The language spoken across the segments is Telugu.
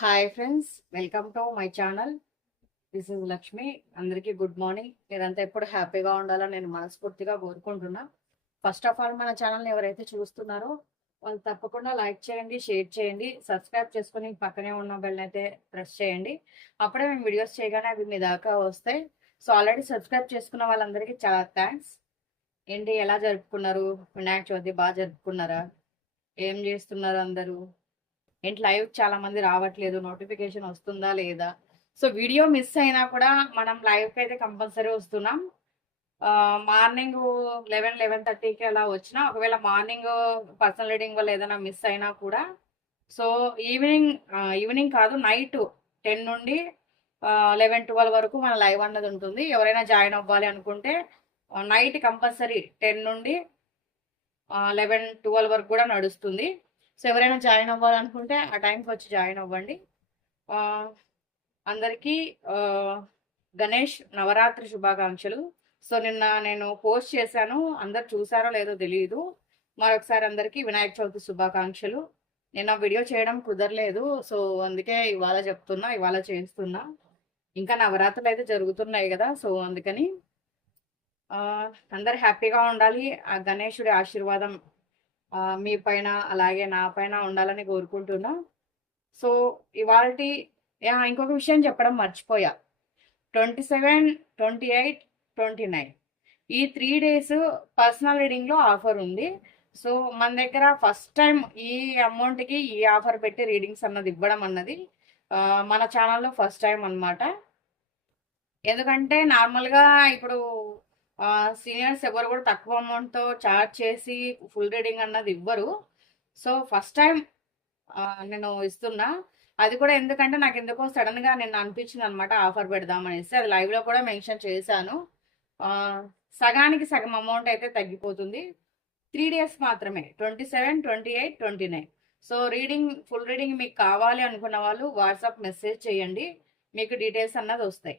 Hi friends welcome to my channel this is Lakshmi అందరికీ గుడ్ మార్నింగ్ మీరంతా ఎప్పుడు హ్యాపీగా ఉండాలని నేను మనస్ఫూర్తిగా కోరుకుంటున్నా. ఫస్ట్ ఆఫ్ ఆల్ మన ఛానల్ని ఎవరైతే చూస్తున్నారో వాళ్ళు తప్పకుండా లైక్ చేయండి షేర్ చేయండి సబ్స్క్రైబ్ చేసుకుని పక్కనే ఉన్న బెల్ అయితే ప్రెస్ చేయండి. అప్పుడే మేము వీడియోస్ చేయగానే అవి మీ దాకా వస్తాయి. సో ఆల్రెడీ సబ్స్క్రైబ్ చేసుకున్న వాళ్ళందరికీ చాలా థ్యాంక్స్ ఏంటి ఎలా జరుపుకున్నారు? వినాయక చవితి బాగా జరుపుకున్నారా? ఏం చేస్తున్నారు అందరూ? ఏంటి లైవ్ చాలా మంది రావట్లేదు నోటిఫికేషన్ వస్తుందా లేదా? సో వీడియో మిస్ అయినా కూడా మనం లైవ్కి అయితే కంపల్సరీ వస్తున్నాం. మార్నింగ్ లెవెన్ లెవెన్ థర్టీకి అలా వచ్చినా ఒకవేళ మార్నింగ్ పర్సనల్ రీడింగ్ వల్ల ఏదైనా మిస్ అయినా కూడా సో ఈవినింగ్ ఈవినింగ్ కాదు నైట్ టెన్ నుండి లెవెన్ ట్వెల్వ్ వరకు మన లైవ్ అన్నది ఉంటుంది. ఎవరైనా జాయిన్ అవ్వాలి అనుకుంటే నైట్ కంపల్సరీ టెన్ నుండి లెవెన్ ట్వెల్వ్ వరకు కూడా నడుస్తుంది. సో ఎవరైనా జాయిన్ అవ్వాలనుకుంటే ఆ టైంకి వచ్చి జాయిన్ అవ్వండి. అందరికీ గణేష్ నవరాత్రి శుభాకాంక్షలు. సో నిన్న నేను పోస్ట్ చేశాను. అందరు చూసారో లేదో తెలియదు మరొకసారి అందరికీ వినాయక చవితి శుభాకాంక్షలు. నేను ఆ వీడియో చేయడం కుదరలేదు. సో అందుకే ఇవాళ చెప్తున్నా ఇవాళ చేస్తున్నా. ఇంకా నవరాత్రులు అయితే జరుగుతున్నాయి కదా సో అందుకని అందరు హ్యాపీగా ఉండాలి. ఆ గణేశుడి ఆశీర్వాదం మీ పైన అలాగే నా పైన ఉండాలని కోరుకుంటున్నా. సో ఇవాళ ఇంకొక విషయం చెప్పడం మర్చిపోయా. Twenty seven twenty eight twenty nine. ఈ త్రీ డేస్ పర్సనల్ రీడింగ్లో ఆఫర్ ఉంది. సో మన దగ్గర ఫస్ట్ టైం ఈ అమౌంట్కి ఈ ఆఫర్ పెట్టి రీడింగ్స్ అన్నది ఇవ్వడం అన్నది మన ఛానల్లో ఫస్ట్ టైం అన్నమాట. ఎందుకంటే నార్మల్గా ఇప్పుడు సీనియర్స్ ఎవరు కూడా తక్కువ అమౌంట్తో చార్జ్ చేసి ఫుల్ రీడింగ్ అన్నది ఇవ్వరు. సో ఫస్ట్ టైం నేను ఇస్తున్నా. అది కూడా ఎందుకంటే నాకు ఎందుకో సడన్గా నేను అనిపించింది అనమాట ఆఫర్ పెడదామనేసి. అది లైవ్లో కూడా మెన్షన్ చేశాను. సగానికి సగం అమౌంట్ అయితే తగ్గిపోతుంది. త్రీ డేస్ మాత్రమే twenty seven twenty eight twenty nine. So reading full reading మీకు కావాలి అనుకున్న వాళ్ళు వాట్సాప్ మెసేజ్ చేయండి. మీకు డీటెయిల్స్ అన్నది వస్తాయి.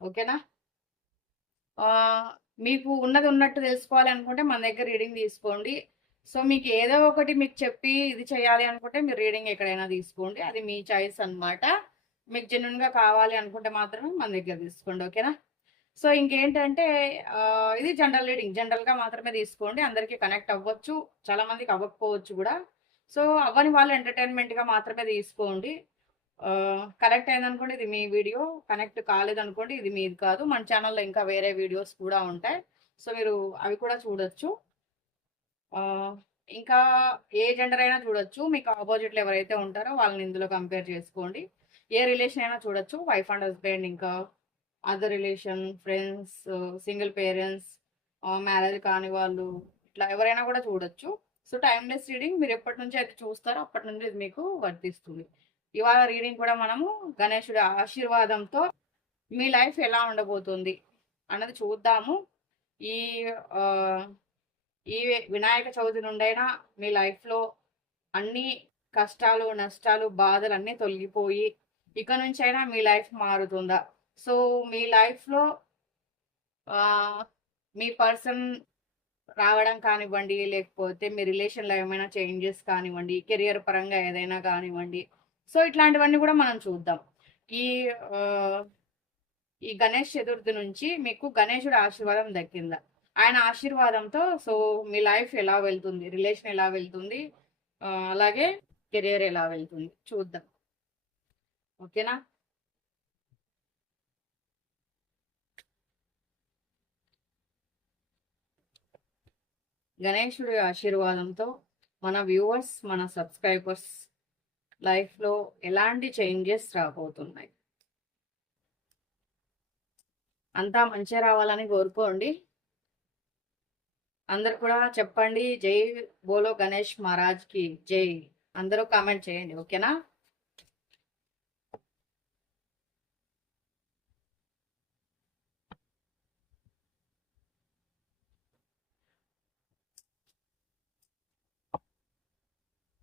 ఓకేనా? మీకు ఉన్నది ఉన్నట్టు తెలుసుకోవాలి అనుకుంటే మన దగ్గర రీడింగ్ తీసుకోండి. సో మీకు ఏదో ఒకటి మీకు చెప్పి ఇది చేయాలి అనుకుంటే మీరు రీడింగ్ ఎక్కడైనా తీసుకోండి. అది మీ చాయిస్ అన్నమాట. మీకు జెన్యున్గా కావాలి అనుకుంటే మాత్రమే మన దగ్గర తీసుకోండి. ఓకేనా? సో ఇంకేంటంటే ఇది జనరల్ రీడింగ్ జనరల్గా మాత్రమే తీసుకోండి. అందరికీ కనెక్ట్ అవ్వచ్చు. చాలామందికి అవ్వకపోవచ్చు కూడా. సో అవ్వని వాళ్ళు ఎంటర్టైన్మెంట్గా మాత్రమే తీసుకోండి. కనెక్ట్ అయిందనుకోండి ఇది మీ వీడియో కనెక్ట్ కాలేదనుకోండి ఇది మీది కాదు. మన ఛానల్లో ఇంకా వేరే వీడియోస్ కూడా ఉంటాయి. సో మీరు అవి కూడా చూడొచ్చు. ఇంకా ఏ జెండర్ అయినా చూడొచ్చు. మీకు ఆపోజిట్లు ఎవరైతే ఉంటారో వాళ్ళని ఇందులో కంపేర్ చేసుకోండి. ఏ రిలేషన్ అయినా చూడొచ్చు. వైఫ్ అండ్ హస్బెండ్ ఇంకా other relation friends single parents marriage కాని వాళ్ళు ఇట్లా ఎవరైనా కూడా చూడొచ్చు. సో టైమ్లెస్ రీడింగ్ మీరు ఎప్పటి నుంచి అయితే చూస్తారో అప్పటి నుండి ఇది మీకు వర్తిస్తుంది. ఇవాళ రీడింగ్ కూడా మనము గణేశుడి ఆశీర్వాదంతో మీ లైఫ్ ఎలా ఉండబోతుంది అన్నది చూద్దాము. ఈ ఈ వినాయక చవితి నుండైనా మీ లైఫ్లో అన్ని కష్టాలు నష్టాలు బాధలు అన్నీ తొలగిపోయి ఇక నుంచి అయినా మీ లైఫ్ మారుతుందా? సో మీ లైఫ్లో మీ పర్సన్ రావడం కానివ్వండి లేకపోతే మీ రిలేషన్లో ఏమైనా చేంజెస్ కానివ్వండి కెరియర్ పరంగా ఏదైనా కానివ్వండి సో ఇట్లాంటివన్నీ కూడా మనం చూద్దాం. ఈ ఈ గణేష్ చతుర్థి నుంచి మీకు గణేశుడి ఆశీర్వాదం దక్కిందా. ఆయన ఆశీర్వాదంతో సో మీ లైఫ్ ఎలా వెళ్తుంది? రిలేషన్ ఎలా వెళ్తుంది? అలాగే కెరియర్ ఎలా వెళ్తుంది? చూద్దాం. ఓకేనా? గణేశుడి ఆశీర్వాదంతో మన వ్యూవర్స్ మన సబ్స్క్రైబర్స్ లైఫ్లో ఎలాంటి చేంజెస్ రాబోతున్నాయి? అంతా మంచిగా రావాలని కోరుకోండి. అందరు కూడా చెప్పండి. జై బోలో గణేష్ మహారాజ్కి జై. అందరూ కామెంట్ చేయండి. ఓకేనా?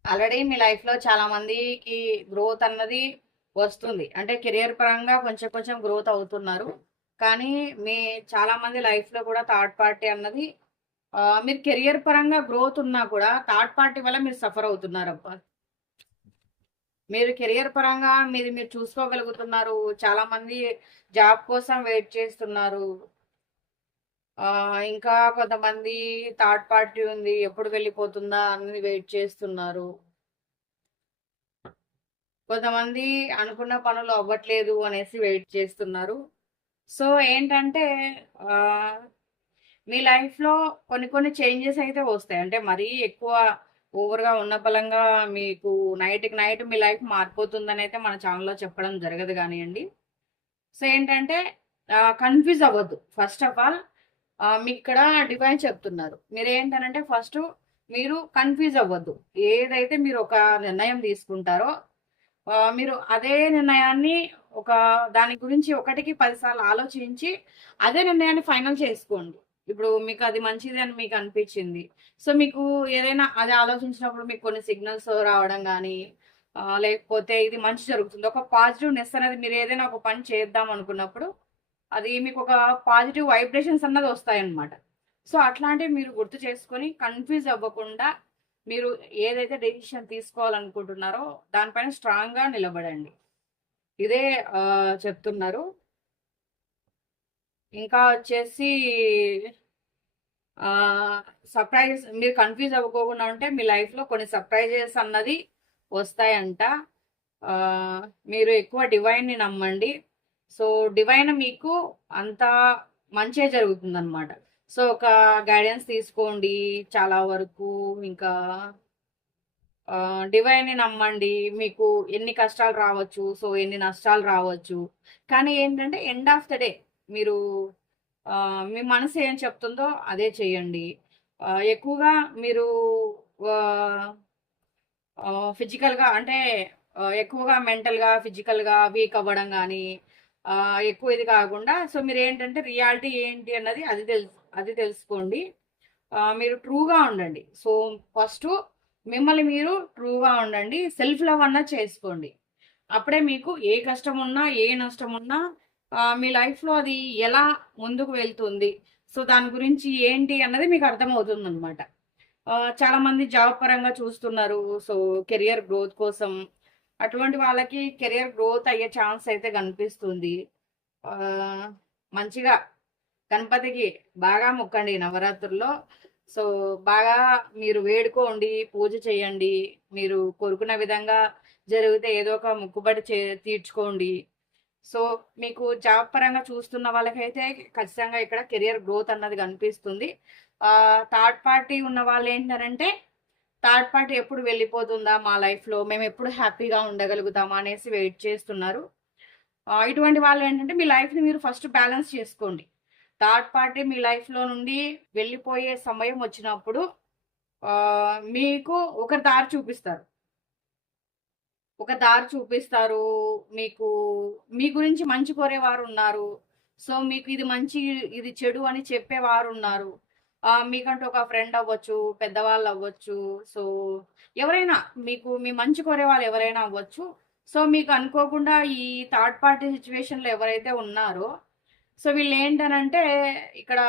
ఆల్రెడీ మీ లైఫ్లో చాలా మందికి గ్రోత్ అన్నది వస్తుంది. అంటే కెరియర్ పరంగా కొంచెం కొంచెం గ్రోత్ అవుతున్నారు. కానీ మీ చాలా మంది కూడా థర్డ్ పార్టీ అన్నది మీరు కెరియర్ పరంగా గ్రోత్ ఉన్నా కూడా థర్డ్ పార్టీ వల్ల మీరు సఫర్ అవుతున్నారు అబ్బా మీరు కెరియర్ పరంగా మీది మీరు చూసుకోగలుగుతున్నారు. చాలా మంది జాబ్ కోసం వెయిట్ చేస్తున్నారు. ఇంకా కొంతమంది థర్డ్ పార్టీ ఉంది ఎప్పుడు వెళ్ళిపోతుందా అన్నది వెయిట్ చేస్తున్నారు. కొంతమంది అనుకున్న పనులు అవ్వట్లేదు అనేసి వెయిట్ చేస్తున్నారు. సో ఏంటంటే మీ లైఫ్లో కొన్ని కొన్ని చేంజెస్ అయితే వస్తాయి. అంటే మరీ ఎక్కువ ఓవర్గా ఉన్న పలంగా మీకు నైట్కి నైట్ మీ లైఫ్ మారిపోతుందని అయితే మన ఛానల్లో చెప్పడం జరగదు కానివ్వండి సో ఏంటంటే కన్ఫ్యూజ్ అవ్వద్దు. ఫస్ట్ ఆఫ్ ఆల్ మీకు ఇక్కడ డిఫైన్ చెప్తున్నారు. మీరు ఏంటనంటే ఫస్ట్ మీరు కన్ఫ్యూజ్ అవ్వద్దు. ఏదైతే మీరు ఒక నిర్ణయం తీసుకుంటారో మీరు అదే నిర్ణయాన్ని ఒక దాని గురించి ఒకటికి పదిసార్లు ఆలోచించి అదే నిర్ణయాన్ని ఫైనల్ చేసుకోండి. ఇప్పుడు మీకు అది మంచిది అని మీకు అనిపించింది సో మీకు ఏదైనా అది ఆలోచించినప్పుడు మీకు కొన్ని సిగ్నల్స్ రావడం కానీ లేకపోతే ఇది మంచి జరుగుతుంది. ఒక పాజిటివ్నెస్ అనేది మీరు ఏదైనా ఒక పని చేద్దాం అనుకున్నప్పుడు అది మీకు ఒక పాజిటివ్ వైబ్రేషన్స్ అన్నది వస్తాయన్నమాట. సో అట్లాంటివి మీరు గుర్తు చేసుకొని కన్ఫ్యూజ్ అవ్వకుండా మీరు ఏదైతే డెసిషన్ తీసుకోవాలనుకుంటున్నారో దానిపైన స్ట్రాంగ్గా నిలబడండి. ఇదే చెప్తున్నారు. ఇంకా వచ్చేసి సర్ప్రైజ్ మీరు కన్ఫ్యూజ్ అవ్వకోకుండా ఉంటే మీ లైఫ్లో కొన్ని సర్ప్రైజెస్ అన్నది వస్తాయంట. మీరు ఎక్కువ డివైన్ని నమ్మండి. సో డివైన్ మీకు అంతా మంచే జరుగుతుంది అనమాట సో ఒక గైడెన్స్ తీసుకోండి చాలా వరకు ఇంకా డివైన్ని నమ్మండి. మీకు ఎన్ని కష్టాలు రావచ్చు సో ఎన్ని నష్టాలు రావచ్చు. కానీ ఏంటంటే ఎండ్ ఆఫ్ ద డే మీరు మీ మనసు ఏం చెప్తుందో అదే చేయండి. ఎక్కువగా మీరు ఫిజికల్గా అంటే ఎక్కువగా మెంటల్గా ఫిజికల్గా వీక్ అవ్వడం కానీ ఎక్కువ ఇది కాకుండా సో మీరు ఏంటంటే రియాలిటీ ఏంటి అన్నది అది తెలుసు అది తెలుసుకోండి. మీరు ట్రూగా ఉండండి. సో ఫస్ట్ మిమ్మల్ని మీరు ట్రూగా ఉండండి సెల్ఫ్ లవ్ అన్నా చేసుకోండి. అప్పుడే మీకు ఏ కష్టం ఉన్నా ఏ నష్టం ఉన్నా మీ లైఫ్లో అది ఎలా ముందుకు వెళ్తుంది సో దాని గురించి ఏంటి అన్నది మీకు అర్థమవుతుంది అనమాట చాలామంది జాబ్ పరంగా చూస్తున్నారు సో కెరియర్ గ్రోత్ కోసం అటువంటి వాళ్ళకి కెరియర్ గ్రోత్ అయ్యే ఛాన్స్ అయితే కనిపిస్తుంది. మంచిగా గణపతికి బాగా మొక్కండి నవరాత్రుల్లో. సో బాగా మీరు వేడుకోండి పూజ చేయండి మీరు కోరుకున్న విధంగా జరిగితే ఏదో ఒక ముక్కుబడి చే తీర్చుకోండి. సో మీకు జాబ్ పరంగా చూస్తున్న వాళ్ళకైతే ఖచ్చితంగా ఇక్కడ కెరియర్ గ్రోత్ అన్నది కనిపిస్తుంది. థర్డ్ పార్టీ ఉన్న వాళ్ళు ఏంటంటే థర్డ్ పార్టీ ఎప్పుడు వెళ్ళిపోతుందా మా లైఫ్లో మేము ఎప్పుడు హ్యాపీగా ఉండగలుగుతామా అనేసి వెయిట్ చేస్తున్నారు. ఇటువంటి వాళ్ళు ఏంటంటే మీ లైఫ్ని మీరు ఫస్ట్ బ్యాలెన్స్ చేసుకోండి. థర్డ్ పార్టీ మీ లైఫ్లో నుండి వెళ్ళిపోయే సమయం వచ్చినప్పుడు మీకు ఒక దారి చూపిస్తారు. ఒక దారి చూపిస్తారు. మీకు మీ గురించి మంచి కోరేవారు ఉన్నారు. సో మీకు ఇది మంచి ఇది చెడు అని చెప్పేవారు ఉన్నారు. మీకంటూ ఒక ఫ్రెండ్ అవ్వచ్చు పెద్దవాళ్ళు అవ్వచ్చు. సో ఎవరైనా మీకు మీ మంచి కోరే వాళ్ళు ఎవరైనా అవ్వచ్చు. సో మీకు అనుకోకుండా ఈ థర్డ్ పార్టీ సిచ్యువేషన్లో ఎవరైతే ఉన్నారో సో వీళ్ళు ఏంటనంటే ఇక్కడ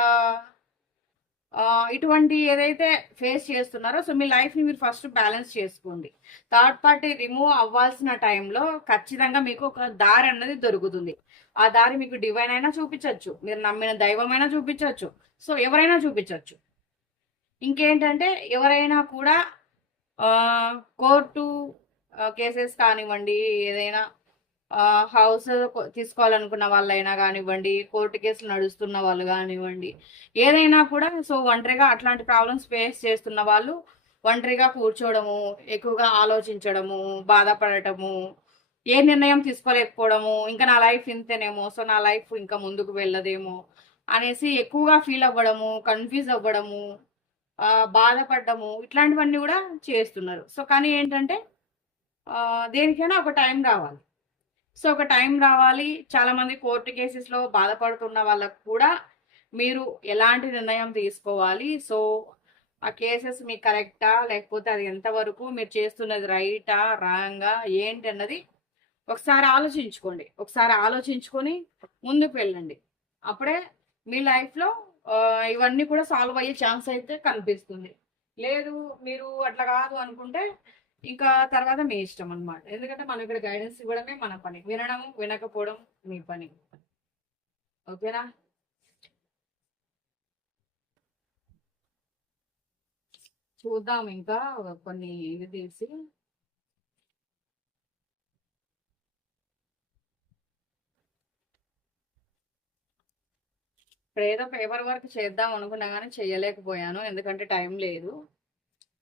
ఇటువంటి ఏదైతే ఫేస్ చేస్తున్నారో సో మీ లైఫ్ని మీరు ఫస్ట్ బ్యాలెన్స్ చేసుకోండి. థర్డ్ పార్టీ రిమూవ్ అవ్వాల్సిన టైంలో ఖచ్చితంగా మీకు ఒక దారి అన్నది దొరుకుతుంది. ఆ దారి మీకు డివైన్ అయినా చూపించవచ్చు మీరు నమ్మిన దైవమైనా చూపించవచ్చు సో ఎవరైనా చూపించవచ్చు ఇంకేంటంటే ఎవరైనా కూడా కోర్టు కేసెస్ కానివ్వండి ఏదైనా హౌస్ తీసుకోవాలనుకున్న వాళ్ళైనా కానివ్వండి కోర్టు కేసులు నడుస్తున్న వాళ్ళు కానివ్వండి ఏదైనా కూడా సో ఒంటరిగా అట్లాంటి ప్రాబ్లమ్స్ ఫేస్ చేస్తున్న వాళ్ళు ఒంటరిగా కూర్చోవడము ఎక్కువగా ఆలోచించడము బాధపడటము ఏ నిర్ణయం తీసుకోలేకపోవడము ఇంకా నా లైఫ్ ఇంతేనేమో సో నా లైఫ్ ఇంకా ముందుకు వెళ్ళదేమో అనేసి ఎక్కువగా ఫీల్ అవ్వడము కన్ఫ్యూజ్ అవ్వడము బాధపడము ఇట్లాంటివన్నీ కూడా చేస్తున్నారు. సో కానీ ఏంటంటే దేనికైనా ఒక టైం రావాలి. సో ఒక టైం రావాలి. చాలామంది కోర్టు కేసెస్లో బాధపడుతున్న వాళ్ళకు కూడా మీరు ఎలాంటి నిర్ణయం తీసుకోవాలి? సో ఆ కేసెస్ మీకు కరెక్టా? లేకపోతే అది ఎంతవరకు మీరు చేస్తున్నది రైటా? రాంగా? ఏంటి అన్నది ఒకసారి ఆలోచించుకోండి. ఒకసారి ఆలోచించుకొని ముందుకు వెళ్ళండి. అప్పుడే మీ లైఫ్లో ఇవన్నీ కూడా సాల్వ్ అయ్యే ఛాన్స్ అయితే కనిపిస్తుంది. లేదు మీరు అట్లా కాదు అనుకుంటే ఇంకా తర్వాత మీ ఇష్టం అన్నమాట. ఎందుకంటే మనం ఇక్కడ గైడెన్స్ ఇవ్వడమే మన పని. వినడం వినకపోవడం మీ పని. ఓకేనా? చూద్దాం ఇంకా కొన్ని ఇది తీసి. ఇప్పుడు ఏదో పేపర్ వర్క్ చేద్దాం అనుకున్నా కానీ చేయలేకపోయాను. ఎందుకంటే టైం లేదు.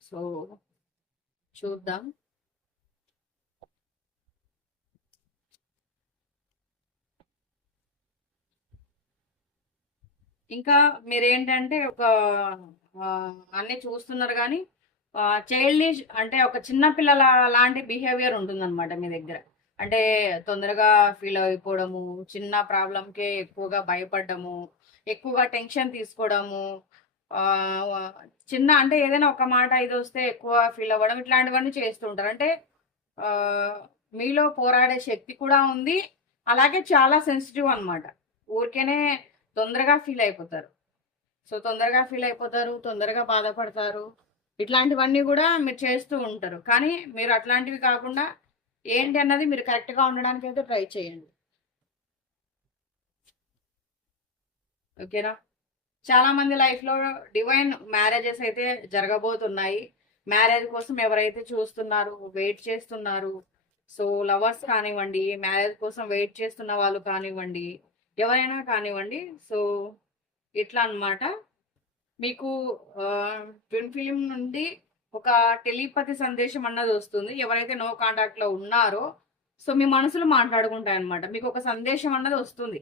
సో చూద్దాం. ఇంకా మీరేంటంటే ఒక అన్ని చూస్తున్నారు కానీ చైల్డిష్ అంటే ఒక చిన్న పిల్లల లాంటి బిహేవియర్ ఉంటుందన్నమాట మీ దగ్గర. అంటే తొందరగా ఫీల్ అయిపోవడము చిన్న ప్రాబ్లంకే ఎక్కువగా భయపడ్డము ఎక్కువగా టెన్షన్ తీసుకోవడము చిన్న అంటే ఏదైనా ఒక మాట ఇది వస్తే ఎక్కువ ఫీల్ అవ్వడం ఇట్లాంటివన్నీ చేస్తుంటారు అంటే మీలో పోరాడే శక్తి కూడా ఉంది. అలాగే చాలా సెన్సిటివ్ అన్నమాట. ఊరికేనే తొందరగా ఫీల్ అయిపోతారు. సో తొందరగా ఫీల్ అయిపోతారు తొందరగా బాధపడతారు. ఇట్లాంటివన్నీ కూడా మీరు చేస్తూ ఉంటారు. కానీ మీరు అట్లాంటివి కాకుండా ఏంటి అన్నది మీరు కరెక్ట్గా ఉండడానికి అయితే ట్రై చేయండి. ఓకేనా? చాలా మంది లైఫ్లో డివైన్ మ్యారేజెస్ అయితే జరగబోతున్నాయి. మ్యారేజ్ కోసం ఎవరైతే చూస్తున్నారు వెయిట్ చేస్తున్నారు సో లవర్స్ కానివ్వండి మ్యారేజ్ కోసం వెయిట్ చేస్తున్న వాళ్ళు కానివ్వండి ఎవరైనా కానివ్వండి సో ఇట్లా అన్నమాట. మీకు ట్విన్ ఫిలిం నుండి ఒక టెలిపతి సందేశం అన్నది వస్తుంది. ఎవరైతే నో కాంటాక్ట్లో ఉన్నారో సో మీ మనసులో మాట్లాడుకుంటాయి అనమాట మీకు ఒక సందేశం అన్నది వస్తుంది.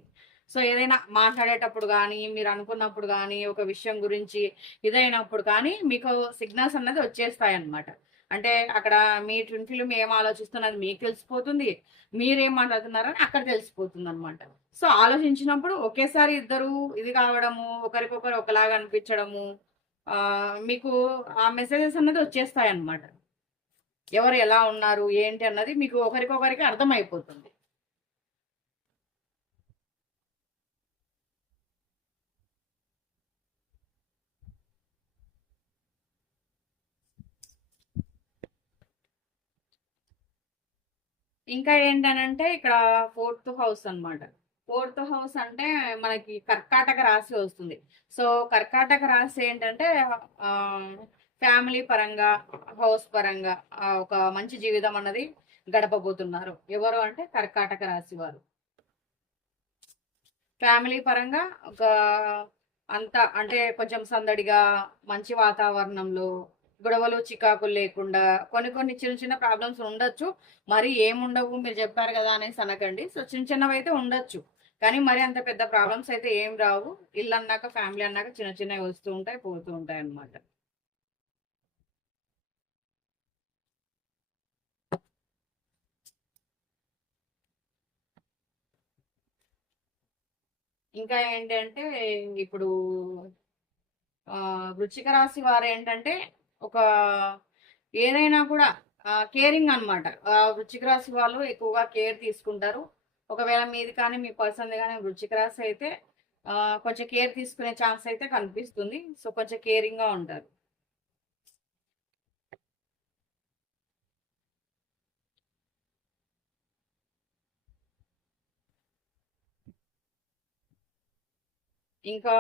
సో ఏదైనా మాట్లాడేటప్పుడు కానీ మీరు అనుకున్నప్పుడు కానీ ఒక విషయం గురించి ఇదైనప్పుడు కానీ మీకు సిగ్నల్స్ అన్నది వచ్చేస్తాయి అన్నమాట అంటే అక్కడ మీ ట్విన్ ఫిలిం ఏం ఆలోచిస్తున్నది మీకు తెలిసిపోతుంది మీరేం మాట్లాడుతున్నారని అక్కడ తెలిసిపోతుంది అనమాట సో ఆలోచించినప్పుడు ఒకేసారి ఇద్దరు ఇది కావడము ఒకరికొకరు ఒకలాగా అనిపించడము మీకు ఆ మెసేజెస్ అన్నది వచ్చేస్తాయి అనమాట ఎవరు ఎలా ఉన్నారు ఏంటి అన్నది మీకు ఒకరికొకరికి అర్థమైపోతుంది. ఇంకా ఏంటనంటే ఇక్కడ ఫోర్త్ హౌస్ అనమాట ఫోర్త్ హౌస్ అంటే మనకి కర్కాటక రాశి వస్తుంది. సో కర్కాటక రాశి ఏంటంటే ఫ్యామిలీ పరంగా హౌస్ పరంగా ఒక మంచి జీవితం అన్నది గడపబోతున్నారు. ఎవరు అంటే కర్కాటక రాశి వారు. ఫ్యామిలీ పరంగా ఒక అంత అంటే కొంచెం సందడిగా మంచి వాతావరణంలో గొడవలు చికాకులు లేకుండా కొన్ని కొన్ని చిన్న చిన్న ప్రాబ్లమ్స్ ఉండొచ్చు. మరి ఏముండవు మీరు చెప్పారు కదా అనేసి అనకండి. సో చిన్న చిన్నవి అయితే ఉండొచ్చు. కానీ మరి అంత పెద్ద ప్రాబ్లమ్స్ అయితే ఏం రావు. ఇల్లు అన్నాక ఫ్యామిలీ అన్నాక చిన్న చిన్నవి వస్తూ ఉంటాయి పోతూ ఉంటాయి అన్నమాట. ఇంకా ఏంటంటే ఇప్పుడు ఆ, రాశి వారు ఏంటంటే ఒక ఏదైనా కూడా కేరింగ్ అనమాట వృచ్చిక రాశి వాళ్ళు ఎక్కువగా కేర్ తీసుకుంటారు. ఒకవేళ మీది కానీ మీ పర్సన్ కానీ వృచ్చిక రాశి అయితే కొంచెం కేర్ తీసుకునే ఛాన్స్ అయితే కనిపిస్తుంది. సో కొంచెం కేరింగ్గా ఉంటారు. ఇంకా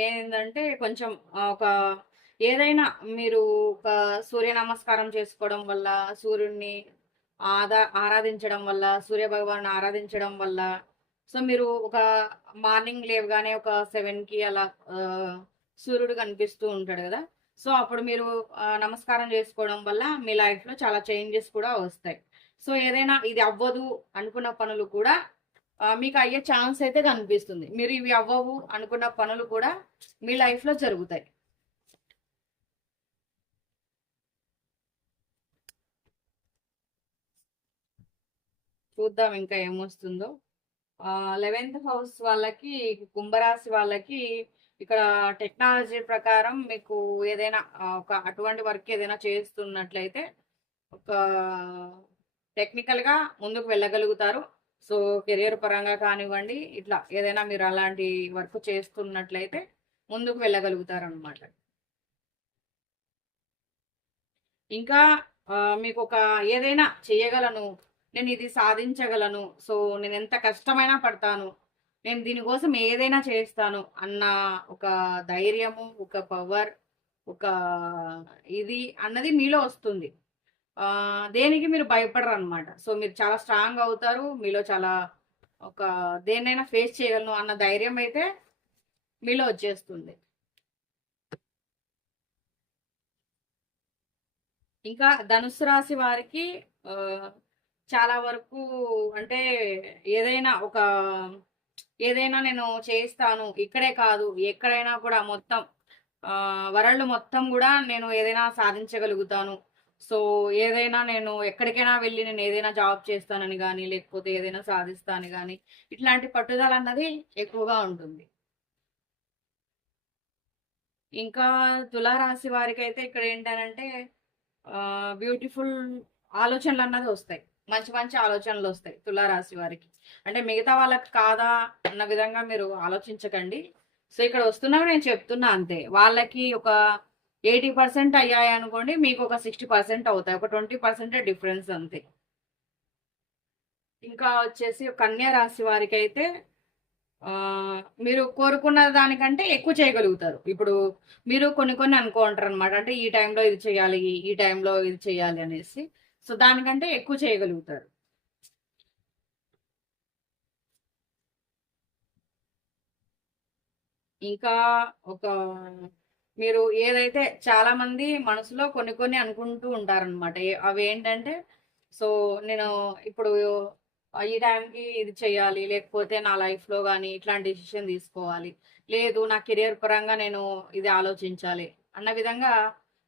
ఏంటంటే కొంచెం ఒక ఏదైనా మీరు ఒక సూర్య నమస్కారం చేసుకోవడం వల్ల సూర్యుడిని ఆదా ఆరాధించడం వల్ల సూర్య భగవాన్ ఆరాధించడం వల్ల సో మీరు ఒక మార్నింగ్ లేవగానే ఒక సెవెన్కి అలా సూర్యుడు కనిపిస్తూ ఉంటాడు కదా. సో అప్పుడు మీరు నమస్కారం చేసుకోవడం వల్ల మీ లైఫ్లో చాలా చేంజెస్ కూడా వస్తాయి. సో ఏదైనా ఇది అవ్వదు అనుకున్న పనులు కూడా మీకు అయ్యే ఛాన్స్ అయితే కనిపిస్తుంది. మీరు ఇవి అవ్వవు అనుకున్న పనులు కూడా మీ లైఫ్లో జరుగుతాయి. చూద్దాం ఇంకా ఏమొస్తుందో. లెవెన్త్ హౌస్ వాళ్ళకి కుంభరాశి వాళ్ళకి ఇక్కడ టెక్నాలజీ ప్రకారం మీకు ఏదైనా ఒక అటువంటి వర్క్ ఏదైనా చేస్తున్నట్లయితే ఒక టెక్నికల్గా ముందుకు వెళ్ళగలుగుతారు. సో కెరియర్ పరంగా కానివ్వండి ఇట్లా ఏదైనా మీరు అలాంటి వర్క్ చేస్తున్నట్లయితే ముందుకు వెళ్ళగలుగుతారు అనమాట ఇంకా మీకు ఒక ఏదైనా చేయగలను నేను ఇది సాధించగలను. సో నేను ఎంత కష్టమైనా పడతాను. నేను దీనికోసం ఏదైనా చేస్తాను అన్న ఒక ధైర్యము ఒక పవర్ ఒక ఇది అన్నది మీలో వస్తుంది. దేనికి మీరు భయపడరు అనమాట సో మీరు చాలా స్ట్రాంగ్ అవుతారు. మీలో చాలా ఒక దేన్నైనా ఫేస్ చేయగలను అన్న ధైర్యం అయితే మీలో వచ్చేస్తుంది. ఇంకా ధనుసు రాశి వారికి చాలా వరకు అంటే ఏదైనా ఒక ఏదైనా నేను చేస్తాను ఇక్కడే కాదు ఎక్కడైనా కూడా మొత్తం వరల్డ్ మొత్తం కూడా నేను ఏదైనా సాధించగలుగుతాను. సో ఏదైనా నేను ఎక్కడికైనా వెళ్ళి నేను ఏదైనా జాబ్ చేస్తానని కానీ లేకపోతే ఏదైనా సాధిస్తాను కానీ ఇట్లాంటి పట్టుదల అన్నది ఎక్కువగా ఉంటుంది. ఇంకా తులారాశి వారికి అయితే ఇక్కడ ఏంటంటే బ్యూటిఫుల్ ఆలోచనలు అన్నది వస్తాయి. మంచి మంచి ఆలోచనలు వస్తాయి తులారాశి వారికి. అంటే మిగతా వాళ్ళకి కాదా అన్న విధంగా మీరు ఆలోచించకండి. సో ఇక్కడ వస్తున్నవి నేను చెప్తున్నా అంతే. వాళ్ళకి ఒక ఎయిటీ పర్సెంట్ అయ్యాయి అనుకోండి మీకు ఒక సిక్స్టీ పర్సెంట్ అవుతాయి. ఒక ట్వంటీ పర్సెంట్ డిఫరెన్స్ అంతే. ఇంకా వచ్చేసి కన్యా రాశి వారికి అయితే మీరు కోరుకున్న దానికంటే ఎక్కువ చేయగలుగుతారు. ఇప్పుడు మీరు కొన్ని కొన్ని అనుకుంటారు అనమాట అంటే ఈ టైంలో ఇది చేయాలి ఈ టైంలో ఇది చేయాలి అనేసి. సో దానికంటే ఎక్కువ చేయగలుగుతారు. ఇంకా ఒక మీరు ఏదైతే చాలా మంది మనసులో కొన్ని కొన్ని అనుకుంటూ ఉంటారనమాట అవి ఏంటంటే సో నేను ఇప్పుడు ఈ టైంకి ఇది చేయాలి లేకపోతే నా లైఫ్లో కానీ ఇట్లాంటి డిసిషన్ తీసుకోవాలి. లేదు నా కెరియర్ పరంగా నేను ఇది ఆలోచించాలి. అన్న విధంగా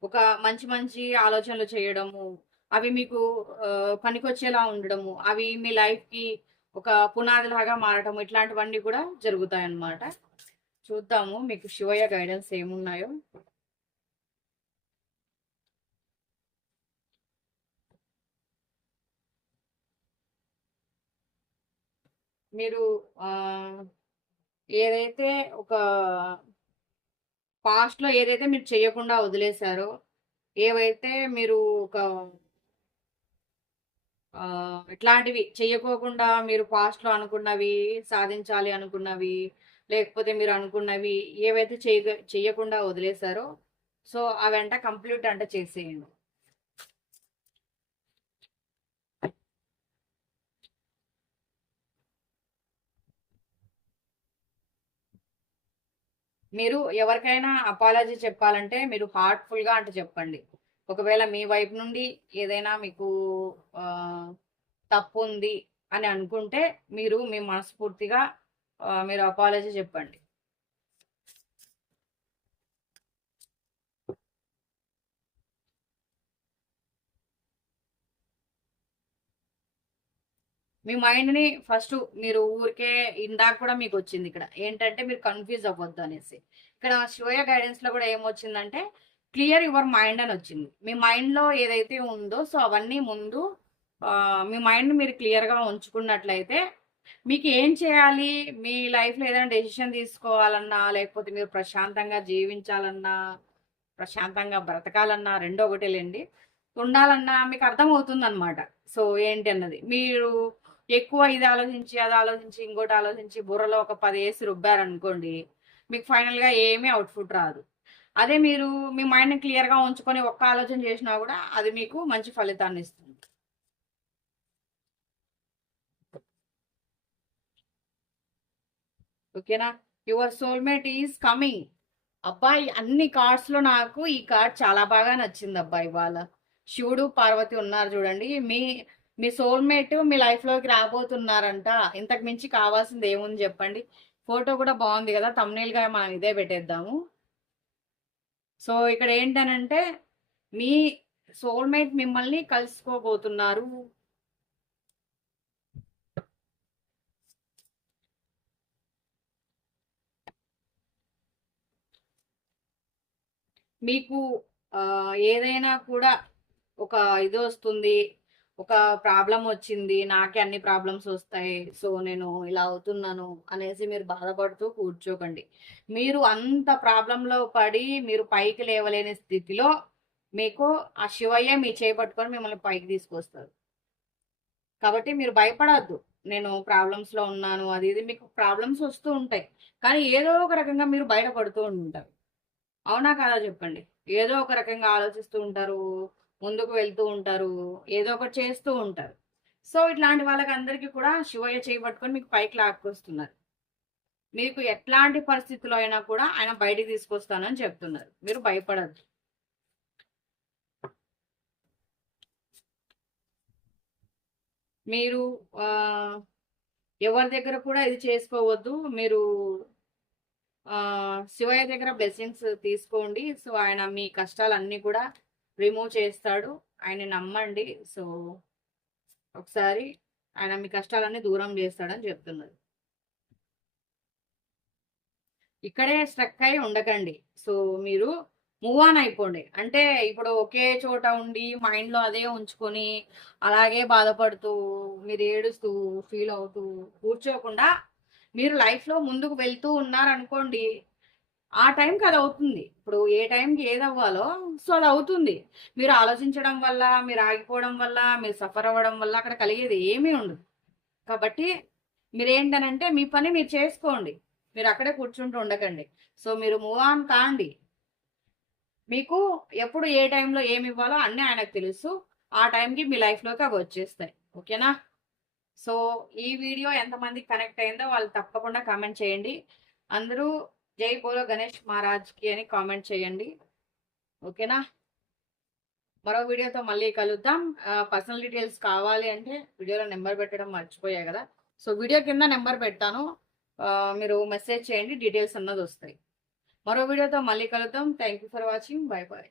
ఒక మంచి మంచి ఆలోచనలు చేయడము అవి మీకు పనికొచ్చేలా ఉండడము అవి మీ లైఫ్కి ఒక పునాదిలాగా మారటం ఇట్లాంటివన్నీ కూడా జరుగుతాయి అన్నమాట చూద్దాము మీకు శివయ్య గైడెన్స్ ఏమున్నాయో. మీరు ఏదైతే ఒక పాస్ట్లో ఏదైతే మీరు చేయకుండా వదిలేశారో ఏవైతే మీరు ఒక ఇట్లాంటివి చేయకోకుండా మీరు పాస్ట్లో అనుకున్నవి సాధించాలి అనుకున్నవి లేకపోతే మీరు అనుకున్నవి ఏవైతే చేయ చేయకుండా వదిలేశారో సో అవంట కంప్లీట్ అంటే చేసేయండి. మీరు ఎవరికైనా అపాలజీ చెప్పాలంటే మీరు హార్ట్ఫుల్గా అంటే చెప్పండి. ఒకవేళ మీ వైపు నుండి ఏదైనా మీకు తప్పు ఉంది అని అనుకుంటే మీరు మీ మనస్ఫూర్తిగా మీరు అపాలజీ చెప్పండి. మీ మైండ్ని ఫస్ట్ మీరు ఊరికే ఇందాక కూడా మీకు వచ్చింది ఇక్కడ. ఏంటంటే మీరు కన్ఫ్యూజ్ అవ్వద్దు అనేసి. ఇక్కడ శివయ గైడెన్స్లో కూడా ఏమొచ్చిందంటే క్లియర్ యువర్ మైండ్ అని వచ్చింది. మీ మైండ్లో ఏదైతే ఉందో సో అవన్నీ ముందు మీ మైండ్ మీరు క్లియర్గా ఉంచుకున్నట్లయితే మీకు ఏం చేయాలి? మీ లైఫ్లో ఏదైనా డెసిషన్ తీసుకోవాలన్నా లేకపోతే మీరు ప్రశాంతంగా జీవించాలన్నా ప్రశాంతంగా బ్రతకాలన్నా రెండో ఒకటేలేండి ఉండాలన్నా మీకు అర్థమవుతుంది అనమాట సో ఏంటి అన్నది? మీరు ఎక్కువ ఇది ఆలోచించి అది ఆలోచించి ఇంకోటి ఆలోచించి బుర్రలో ఒక పది వేసి రుబ్బారనుకోండి మీకు ఫైనల్గా ఏమీ అవుట్పుట్ రాదు. అదే మీరు మీ మైండ్ని క్లియర్గా ఉంచుకొని ఒక్క ఆలోచన చేసినా కూడా అది మీకు మంచి ఫలితాన్ని ఇస్తుంది. ఓకేనా? యువర్ సోల్మేట్ ఈజ్ కమింగ్ అబ్బాయి అన్ని కార్డ్స్లో నాకు ఈ కార్డ్ చాలా బాగా నచ్చింది అబ్బాయి ఇవాళ. శివుడు పార్వతి ఉన్నారు చూడండి. మీ మీ సోల్మేట్ మీ లైఫ్లోకి రాబోతున్నారంట. ఇంతకు మించి కావాల్సింది ఏముంది చెప్పండి. ఫోటో కూడా బాగుంది కదా. తమ్నేల్గా మనం ఇదే పెట్టేద్దాము. సో ఇక్కడ ఏంటనంటే మీ సోల్మేట్ మిమ్మల్ని కలుసుకోబోతున్నారు. మీకు ఏదైనా కూడా ఒక ఇది వస్తుంది. ఒక ప్రాబ్లం వచ్చింది నాకే అన్ని ప్రాబ్లమ్స్ వస్తాయి సో నేను ఇలా అవుతున్నాను అనేసి మీరు బాధపడుతూ కూర్చోకండి. మీరు అంత ప్రాబ్లంలో పడి మీరు పైకి లేవలేని స్థితిలో మీకు ఆ శివయ్య మీ చేపట్టుకొని మిమ్మల్ని పైకి తీసుకొస్తారు. కాబట్టి మీరు భయపడద్దు. నేను ప్రాబ్లమ్స్లో ఉన్నాను అది ఇది మీకు ప్రాబ్లమ్స్ వస్తూ ఉంటాయి. కానీ ఏదో ఒక రకంగా మీరు బయటపడుతూ ఉంటారు. అవునా కాదా చెప్పండి? ఏదో ఒక రకంగా ఆలోచిస్తూ ఉంటారు. ముందుకు వెళ్తూ ఉంటారు ఏదో ఒకటి చేస్తూ ఉంటారు. సో ఇట్లాంటి వాళ్ళకి అందరికీ కూడా శివయ్య చేయబట్టుకొని మీకు పైకి లాక్కొస్తున్నారు. మీకు ఎట్లాంటి పరిస్థితుల్లో అయినా కూడా ఆయన బయటికి తీసుకొస్తానని చెప్తున్నారు. మీరు భయపడద్దు. మీరు ఎవరి దగ్గర కూడా ఇది చేసుకోవద్దు. మీరు శివయ్య దగ్గర బ్లెస్సింగ్స్ తీసుకోండి. సో ఆయన మీ కష్టాలన్నీ కూడా రిమూవ్ చేస్తాడు. ఆయన నమ్మండి. సో ఒకసారి ఆయన మీ కష్టాలన్నీ దూరం చేస్తాడని చెప్తున్నారు. ఇక్కడే స్ట్రక్ అయి ఉండకండి. సో మీరు మూవ్ ఆన్ అయిపోండి. అంటే ఇప్పుడు ఒకే చోట ఉండి మైండ్లో అదే ఉంచుకొని అలాగే బాధపడుతూ మీరు ఏడుస్తూ ఫీల్ అవుతూ కూర్చోకుండా మీరు లైఫ్లో ముందుకు వెళ్తూ ఉన్నారనుకోండి ఆ టైంకి అది అవుతుంది. ఇప్పుడు ఏ టైంకి ఏది అవ్వాలో సో అది అవుతుంది. మీరు ఆలోచించడం వల్ల మీరు ఆగిపోవడం వల్ల మీరు సఫర్ అవ్వడం వల్ల అక్కడ కలిగేది ఏమీ ఉండదు. కాబట్టి మీరు ఏంటనంటే మీ పని మీరు చేసుకోండి. మీరు అక్కడే కూర్చుంటూ ఉండకండి. సో మీరు మూవ్ ఆన్ కాండి. మీకు ఎప్పుడు ఏ టైంలో ఏమి ఇవ్వాలో అన్నీ ఆయనకు తెలుసు. ఆ టైంకి మీ లైఫ్లోకి అవి వచ్చేస్తాయి. ఓకేనా? సో ఈ వీడియో ఎంతమందికి కనెక్ట్ అయిందో వాళ్ళు తప్పకుండా కామెంట్ చేయండి. అందరూ జై బోలో గణేష్ మహారాజ్కి అని కామెంట్ చేయండి. ఓకేనా? మరో వీడియోతో మళ్ళీ కలుద్దాం. పర్సనల్ డీటెయిల్స్ కావాలి అంటే వీడియోలో నెంబర్ పెట్టడం మర్చిపోయాయి కదా. సో వీడియో కింద నెంబర్ పెట్టాను మీరు మెసేజ్ చేయండి డీటెయిల్స్ అన్నది వస్తాయి. మరో వీడియోతో మళ్ళీ కలుద్దాం. Thank you for watching. Bye bye.